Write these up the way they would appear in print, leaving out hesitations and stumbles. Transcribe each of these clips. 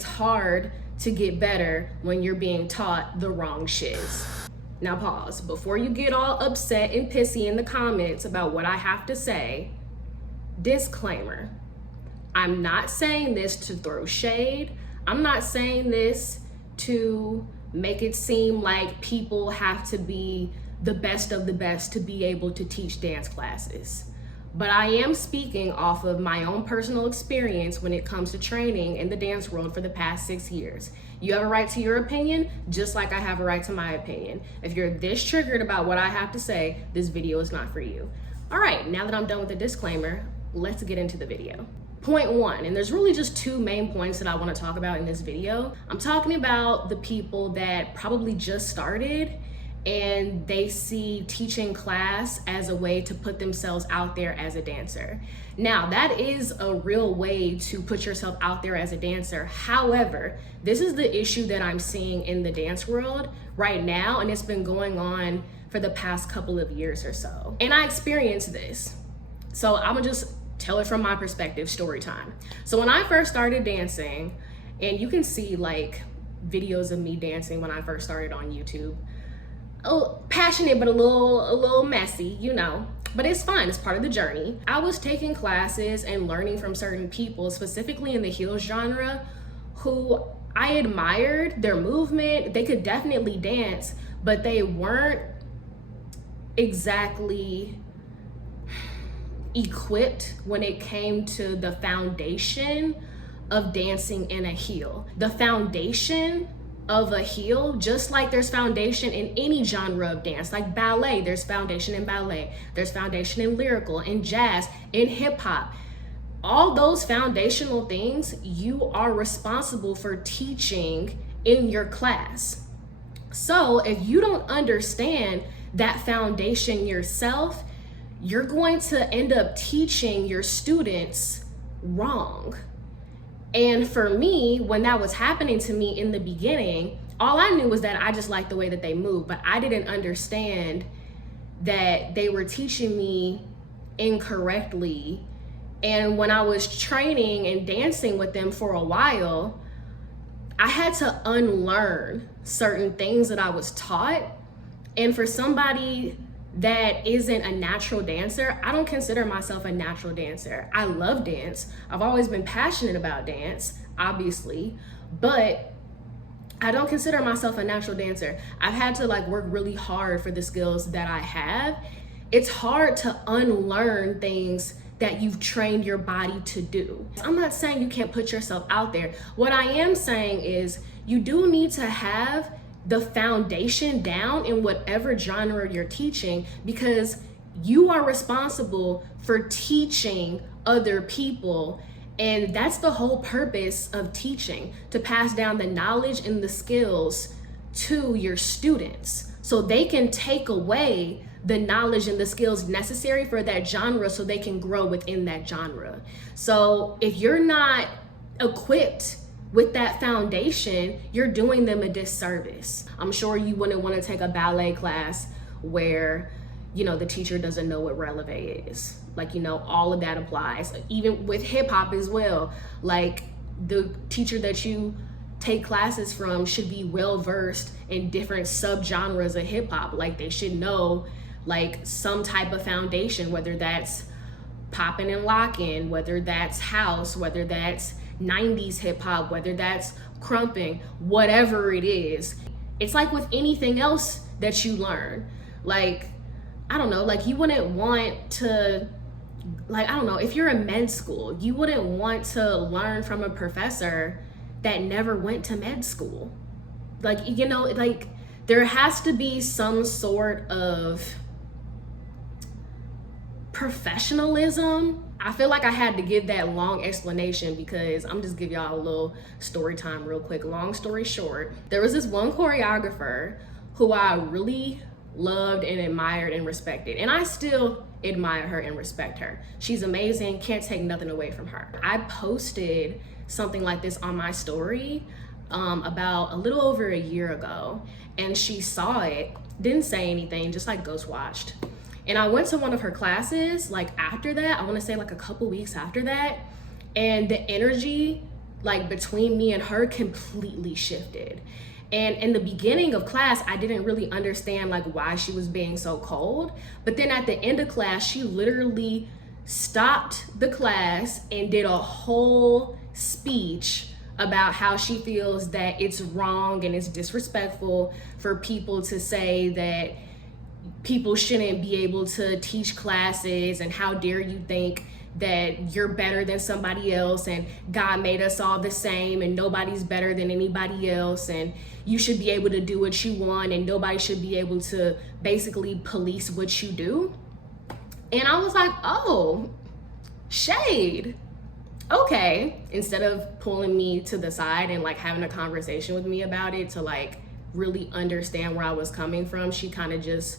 it's hard to get better when you're being taught the wrong shiz. Now pause. Before you get all upset and pissy in the comments about what I have to say, disclaimer. I'm not saying this to throw shade. I'm not saying this to make it seem like people have to be the best of the best to be able to teach dance classes. But I am speaking off of my own personal experience when it comes to training in the dance world for the past 6 years. You have a right to your opinion, just like I have a right to my opinion. If you're this triggered about what I have to say, this video is not for you. All right, now that I'm done with the disclaimer, let's get into the video. Point one, and there's really just two main points that I want to talk about in this video. I'm talking about the people that probably just started and they see teaching class as a way to put themselves out there as a dancer. Now, that is a real way to put yourself out there as a dancer. However, this is the issue that I'm seeing in the dance world right now, and it's been going on for the past couple of years or so. And I experienced this. So I'm gonna just tell it from my perspective, story time. So when I first started dancing, and you can see like videos of me dancing when I first started on YouTube, passionate but a little messy, you know, but it's fine, it's part of the journey. I was taking classes and learning from certain people, specifically in the heels genre, who I admired their movement. They could definitely dance, but they weren't exactly equipped when it came to the foundation of dancing in a heel. The foundation of a heel, just like there's foundation in any genre of dance, like ballet, there's foundation in ballet, there's foundation in lyrical, in jazz, in hip hop. All those foundational things you are responsible for teaching in your class. So if you don't understand that foundation yourself, you're going to end up teaching your students wrong. And for me, when that was happening to me in the beginning, all I knew was that I just liked the way that they moved, but I didn't understand that they were teaching me incorrectly. And when I was training and dancing with them for a while, I had to unlearn certain things that I was taught. And for somebody that isn't a natural dancer, I don't consider myself a natural dancer. I love dance. I've always been passionate about dance, obviously, but I don't consider myself a natural dancer. I've had to like work really hard for the skills that I have. It's hard to unlearn things that you've trained your body to do. I'm not saying you can't put yourself out there. What I am saying is you do need to have the foundation down in whatever genre you're teaching, because you are responsible for teaching other people. And that's the whole purpose of teaching, to pass down the knowledge and the skills to your students so they can take away the knowledge and the skills necessary for that genre so they can grow within that genre. So if you're not equipped with that foundation, you're doing them a disservice. I'm sure you wouldn't want to take a ballet class where, you know, the teacher doesn't know what releve is. Like, you know, all of that applies. Even with hip hop as well. Like, the teacher that you take classes from should be well versed in different subgenres of hip hop. Like, they should know like some type of foundation, whether that's popping and locking, whether that's house, whether that's 90s hip hop, whether that's crumping, whatever it is. It's like with anything else that you learn. Like, I don't know, like you wouldn't want to, like, I don't know, if you're in med school, you wouldn't want to learn from a professor that never went to med school. Like, you know, like there has to be some sort of professionalism. I feel like I had to give that long explanation because I'm just give y'all a little story time real quick. Long story short, there was this one choreographer who I really loved and admired and respected. And I still admire her and respect her. She's amazing, can't take nothing away from her. I posted something like this on my story about a little over a year ago, and she saw it, didn't say anything, just like ghost watched. And I went to one of her classes like after that, I want to say like a couple weeks after that, and the energy like between me and her completely shifted. And in the beginning of class, I didn't really understand like why she was being so cold. But then at the end of class, she literally stopped the class and did a whole speech about how she feels that it's wrong and it's disrespectful for people to say that people shouldn't be able to teach classes, and how dare you think that you're better than somebody else, and God made us all the same and nobody's better than anybody else, and you should be able to do what you want and nobody should be able to basically police what you do. And I was like, oh, shade. Okay. Instead of pulling me to the side and like having a conversation with me about it to like really understand where I was coming from, she kind of just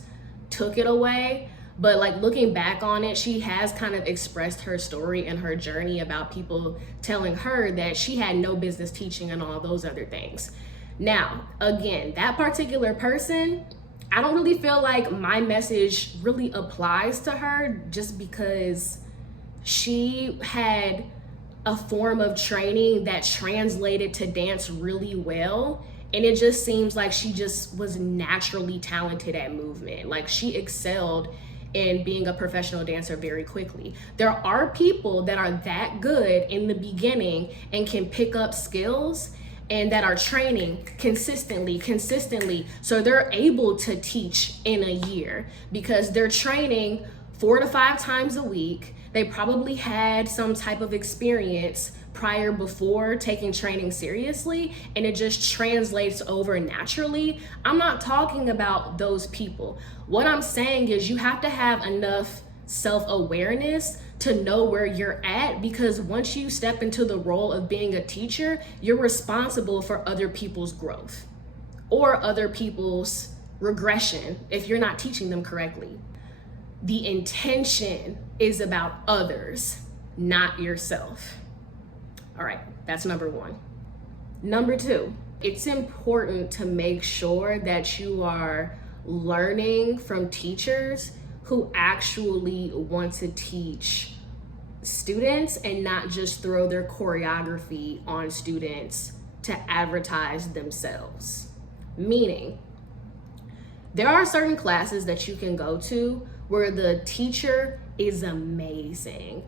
took it away. But like looking back on it, she has kind of expressed her story and her journey about people telling her that she had no business teaching and all those other things. Now, again, that particular person, I don't really feel like my message really applies to her, just because she had a form of training that translated to dance really well. And it just seems like she just was naturally talented at movement. Like she excelled in being a professional dancer very quickly. There are people that are that good in the beginning and can pick up skills and that are training consistently. So they're able to teach in a year because they're training 4 to 5 times a week. They probably had some type of experience before taking training seriously, and it just translates over naturally. I'm not talking about those people. What I'm saying is you have to have enough self-awareness to know where you're at, because once you step into the role of being a teacher, you're responsible for other people's growth or other people's regression if you're not teaching them correctly. The intention is about others, not yourself. All right, that's number 1. Number 2, it's important to make sure that you are learning from teachers who actually want to teach students and not just throw their choreography on students to advertise themselves. Meaning, there are certain classes that you can go to where the teacher is amazing.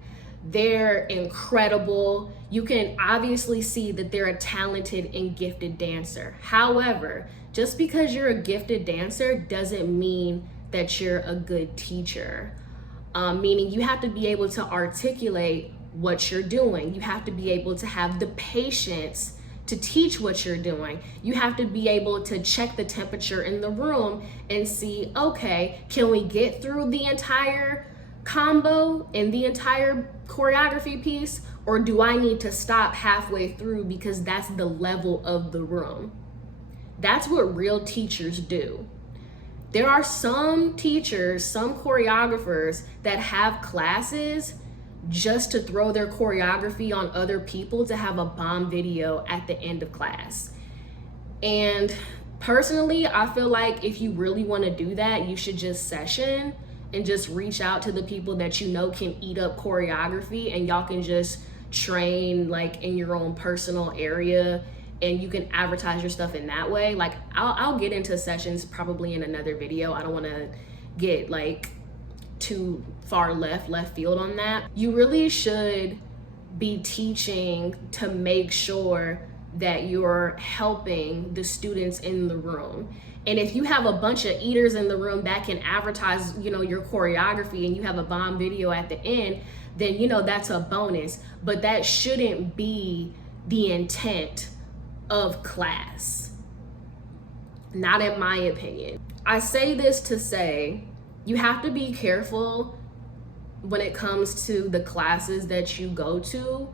They're incredible. You can obviously see that they're a talented and gifted dancer. However, just because you're a gifted dancer doesn't mean that you're a good teacher. Meaning you have to be able to articulate what you're doing. You have to be able to have the patience to teach what you're doing. You have to be able to check the temperature in the room and see, okay, can we get through the entire combo and the entire choreography piece, or do I need to stop halfway through because that's the level of the room? That's what real teachers do. There are some teachers, some choreographers that have classes just to throw their choreography on other people to have a bomb video at the end of class. And personally, I feel like if you really want to do that, you should just session and just reach out to the people that you know can eat up choreography, and y'all can just train like in your own personal area, and you can advertise your stuff in that way. Like I'll get into sessions probably in another video. I don't want to get like too far left field on that. You really should be teaching to make sure that you're helping the students in the room. And if you have a bunch of eaters in the room that can advertise, your choreography, and you have a bomb video at the end, then, that's a bonus. But that shouldn't be the intent of class. Not in my opinion. I say this to say, you have to be careful when it comes to the classes that you go to,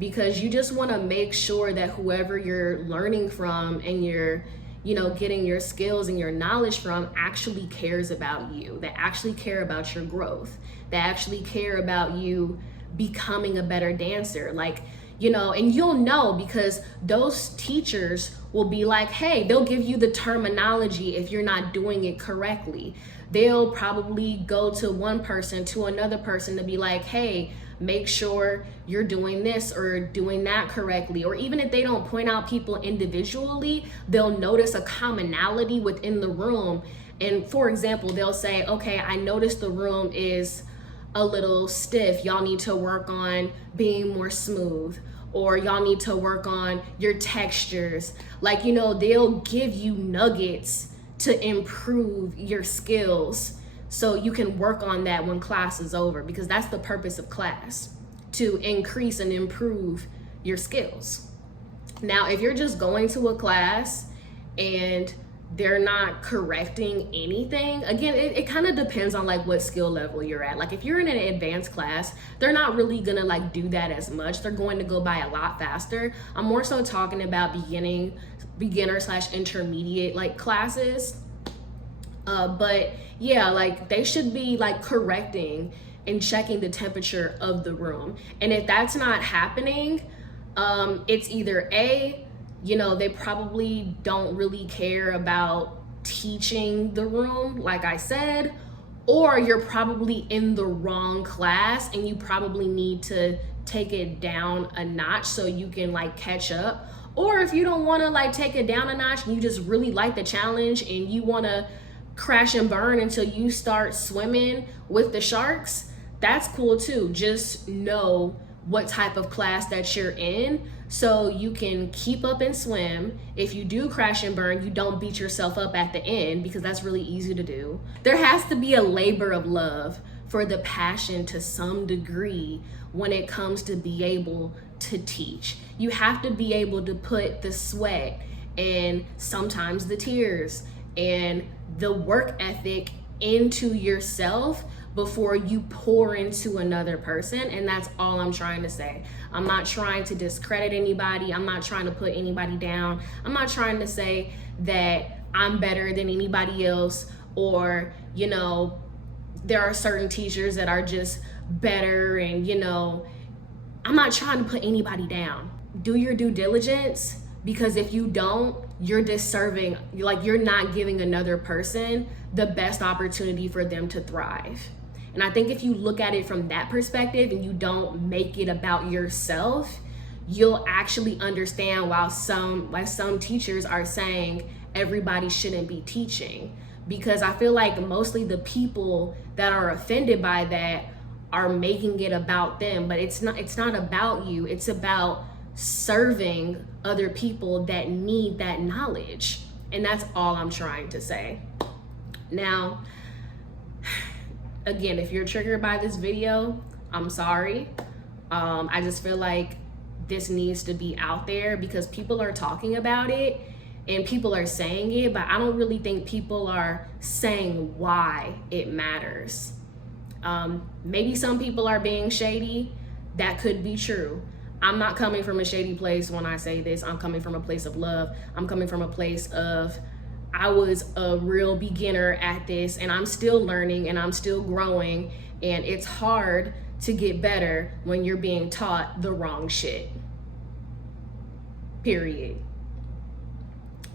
because you just want to make sure that whoever you're learning from and you're getting your skills and your knowledge from actually cares about you, that actually care about your growth, that actually care about you becoming a better dancer. And you'll know because those teachers will be like, hey, they'll give you the terminology if you're not doing it correctly. They'll probably go to one person, to another person to be like, hey, make sure you're doing this or doing that correctly. Or even if they don't point out people individually, they'll notice a commonality within the room. And for example, they'll say, okay, I noticed the room is a little stiff. Y'all need to work on being more smooth, or y'all need to work on your textures. Like, you know, they'll give you nuggets to improve your skills so you can work on that when class is over, because that's the purpose of class, to increase and improve your skills. Now, if you're just going to a class and they're not correcting anything, again, it kind of depends on like what skill level you're at. Like if you're in an advanced class, they're not really gonna like do that as much. They're going to go by a lot faster. I'm more so talking about beginner/intermediate like classes. But yeah, like they should be like correcting and checking the temperature of the room. And if that's not happening, it's either A, you know, they probably don't really care about teaching the room, like I said, or you're probably in the wrong class and you probably need to take it down a notch so you can like catch up. Or if you don't want to like take it down a notch and you just really like the challenge and you want to crash and burn until you start swimming with the sharks, that's cool too. Just know what type of class that you're in so you can keep up and swim. If you do crash and burn, you don't beat yourself up at the end, because that's really easy to do. There has to be a labor of love for the passion to some degree when it comes to be able to teach. You have to be able to put the sweat and sometimes the tears and the work ethic into yourself before you pour into another person. And that's all I'm trying to say. I'm not trying to discredit anybody. I'm not trying to put anybody down. I'm not trying to say that I'm better than anybody else, or, you know, there are certain teachers that are just better, and, you know, I'm not trying to put anybody down. Do your due diligence, because if you don't, you're disserving, like you're not giving another person the best opportunity for them to thrive. And I think if you look at it from that perspective and you don't make it about yourself, you'll actually understand why some teachers are saying everybody shouldn't be teaching. Because I feel like mostly the people that are offended by that are making it about them, but it's not about you. It's about serving other people that need that knowledge. And that's all I'm trying to say. Now, again, if you're triggered by this video, I'm sorry. I just feel like this needs to be out there because people are talking about it and people are saying it, but I don't really think people are saying why it matters. Maybe some people are being shady. That could be true. I'm not coming from a shady place when I say this. I'm coming from a place of love. I'm coming from a place of, I was a real beginner at this and I'm still learning and I'm still growing, and it's hard to get better when you're being taught the wrong shit. Period.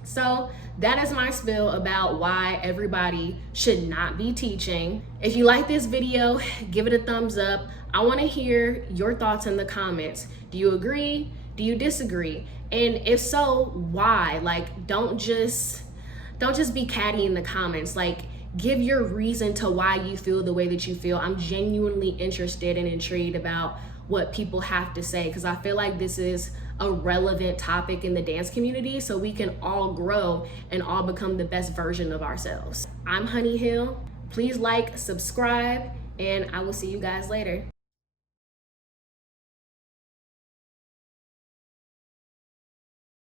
So that is my spiel about why everybody should not be teaching. If you like this video, give it a thumbs up. I want to hear your thoughts in the comments. Do you agree? Do you disagree? And if so, why? Like, don't just be catty in the comments. Like, give your reason to why you feel the way that you feel. I'm genuinely interested and intrigued about what people have to say, because I feel like this is a relevant topic in the dance community, so we can all grow and all become the best version of ourselves. I'm Honey Hill. Please like, subscribe, and I will see you guys later.